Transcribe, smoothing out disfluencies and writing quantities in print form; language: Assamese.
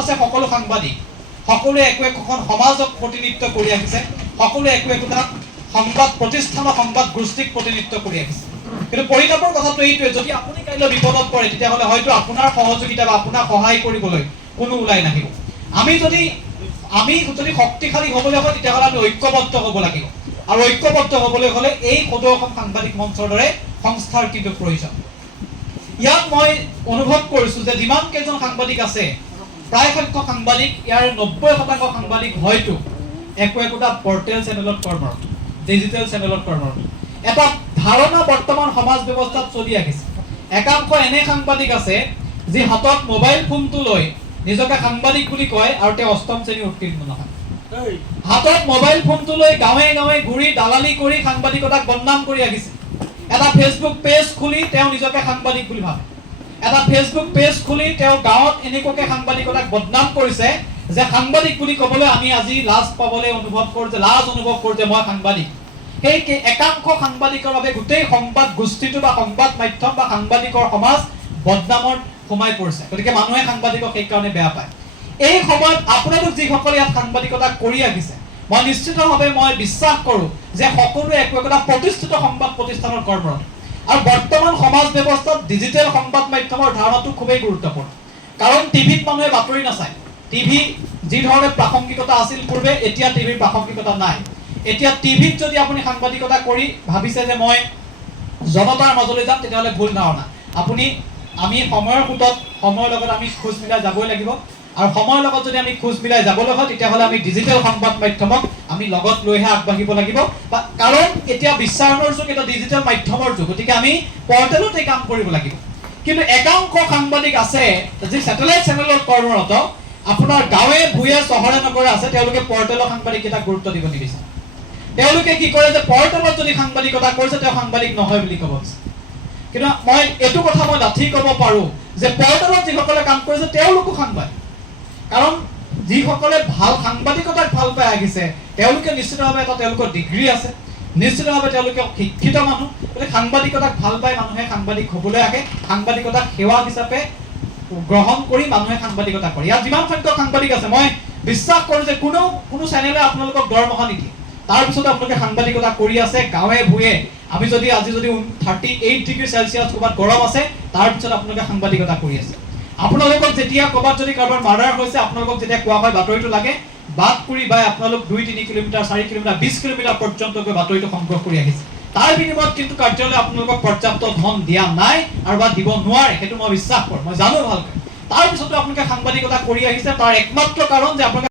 আছে সকলো সাংবাদিক, সকলোৱে একো একোখন সমাজক প্ৰতিনিধিত্ব কৰি আহিছে, সকলোৱে একো একোটা সংবাদ প্ৰতিষ্ঠানৰ সংবাদ গোষ্ঠীক প্ৰতিনিধিত্ব কৰি আহিছে। কিন্তু পৰিতাপৰ কথাটো এইটোৱে, যদি আপুনি কাইলৈ বিপদত পৰে তেতিয়াহ'লে হয়তো আপোনাৰ সহযোগিতা বা আপোনাক সহায় কৰিবলৈ কোনো ওলাই নাহিব। আমি যদি শক্তিশালী হ'বলৈ হয় তেতিয়াহ'লে আমি ঐক্যবদ্ধ হ'ব লাগিব, আৰু ঐক্যবদ্ধ হ'বলৈ হ'লে এই সদৌ অসম সাংবাদিক মঞ্চৰ দৰে সংস্থাৰ কিন্তু প্ৰয়োজন। ইয়াত মই অনুভৱ কৰিছোঁ যে যিমান কেইজন সাংবাদিক আছে, প্ৰায় সংখ্যক সাংবাদিক, ইয়াৰ 90% সাংবাদিক হয়তো একো একোটা পৰ্টেল চেনেলত কৰ্মৰত, ডিজিটেল চেনেলত কৰ্মৰত। এটা ধাৰণা বৰ্তমান সমাজ ব্যৱস্থাত চলি আহিছে, একাংশ এনে সাংবাদিক আছে যি হাতত মোবাইল ফোনটো লৈ নিজকে সাংবাদিক বুলি কয় আৰু তেওঁ অষ্টম শ্ৰেণী উত্তীৰ্ণ নহয়। হাতত মোবাইল ফোনটো লৈ গাঁৱে গাঁৱে ঘূৰি দালালি কৰি সাংবাদিকতাক বদনাম কৰি আহিছে। এটা ফেচবুক পেজ খুলি তেওঁ নিজকে সাংবাদিক বুলি ভাবে, এটা ফেচবুক পেজ খুলি তেওঁ গাঁৱত এনেকুৱাকে সাংবাদিকতাক বদনাম কৰিছে যে সাংবাদিক বুলি ক'বলৈ আমি আজি লাজ অনুভৱ কৰোঁ যে মই সাংবাদিক। সেই একাংশ সাংবাদিকৰ বাবে গোটেই সংবাদ গোষ্ঠীটো বা সংবাদ মাধ্যম বা সাংবাদিকৰ সমাজ বদনামত সোমাই পৰিছে। গতিকে মানুহে সাংবাদিকক সেইকাৰণে বেয়া পায়। এই সময়ত আপোনালোক যিসকলে ইয়াত সাংবাদিকতা কৰি আহিছে, মই নিশ্চিতভাৱে মই বিশ্বাস কৰোঁ যে সকলোৱে একো একোটা প্ৰতিষ্ঠিত সংবাদ প্ৰতিষ্ঠানৰ কৰ্মৰত। আৰু বৰ্তমান সমাজ ব্যৱস্থাত ডিজিটেল সংবাদ মাধ্যমৰ ধাৰণাটো খুবেই গুৰুত্বপূৰ্ণ। কাৰণ টিভিত মানুহে বাতৰি নাচায়। টিভি যি ধৰণে প্ৰাসংগিকতা আছিল পূৰ্বে, এতিয়া টিভিৰ প্ৰাসংগিকতা নাই। এতিয়া টিভিত যদি আপুনি সাংবাদিকতা কৰি ভাবিছে যে মই জনতাৰ মাজলৈ যাম, তেতিয়াহ'লে ভুল ধাৰণা। আমি সময়ৰ সোঁতত, সময়ৰ লগত আমি খোজ মিলাই যাবই লাগিব, আৰু সময়ৰ লগত যদি আমি খোজ মিলাই যাবলৈ হয় তেতিয়াহ'লে আমি ডিজিটেল সংবাদ মাধ্যমক আমি লগত লৈহে আগবাঢ়িব লাগিব। কাৰণ এতিয়া বিশ্বায়নৰ যুগ, এটা ডিজিটেল মাধ্যমৰ যুগ, গতিকে আমি পৰ্টেলতে কাম কৰিব লাগিব। কিন্তু একাংশ সাংবাদিক আছে যি ছেটেলাইট চেনেলত কৰ্মৰত, আপোনাৰ গাঁৱে ভূঞে চহৰে নগৰে আছে, তেওঁলোকে পৰ্টেলৰ সাংবাদিকতাক গুৰুত্ব দিব নিবিচাৰে। তেওঁলোকে কি কৰে যে পৰ্টেলত যদি সাংবাদিকতা কৰিছে তেওঁ সাংবাদিক নহয় বুলি ক'ব বিচাৰে। কিন্তু মই এইটো কথা মই ডাঠি ক'ব পাৰোঁ যে পৰ্টেলত যিসকলে কাম কৰিছে তেওঁলোকো সাংবাদিক। কাৰণ যিসকলে ভাল সাংবাদিকতাক ভাল পাই আহিছে তেওঁলোকে নিশ্চিতভাৱে তেওঁলোকৰ ডিগ্ৰী আছে, নিশ্চিতভাৱে তেওঁলোকে শিক্ষিত মানুহ। গতিকে সাংবাদিকতাক ভাল পাই মানুহে সাংবাদিক হ'বলৈ আহে, সাংবাদিকতাক সেৱা হিচাপে গ্ৰহণ কৰি মানুহে সাংবাদিকতা কৰে। ইয়াত যিমান সংখ্যক সাংবাদিক আছে, মই বিশ্বাস কৰোঁ যে কোনো চেনেলে আপোনালোকক দৰমহা নিদিয়ে, তাৰপিছত আপোনালোকে সাংবাদিকতা কৰি আছে গাঁৱে ভূঞে। আজি যদি 38 ডিগ্ৰী চেলচিয়াছ ক'ৰবাত গৰম আছে, তাৰপিছত আপোনালোকে সাংবাদিকতা কৰি আছে। আপোনালোকক যেতিয়া ক'ৰবাত যদি কাৰোবাৰ মাৰ্ডাৰ হৈছে, আপোনালোকক যেতিয়া কোৱা হয় বাতৰিটো লাগে, বাট কৰি বাই আপোনালোক 2-3 কিলোমিটাৰ, 4 কিলোমিটাৰ, 20 কিলোমিটাৰ পৰ্যন্ত গৈ বাতৰিটো সংগ্ৰহ কৰি আহিছে। তাৰ বিনিময়ত কিন্তু কাৰ্যালয়ে আপোনালোকক পৰ্যাপ্ত ধন দিয়া নাই আৰু বা দিব নোৱাৰে, সেইটো মই বিশ্বাস কৰোঁ, মই জানো ভালকৈ। তাৰপিছতো আপোনালোকে সাংবাদিকতা কৰি আহিছে, তাৰ একমাত্ৰ কাৰণ যে আপোনালোকে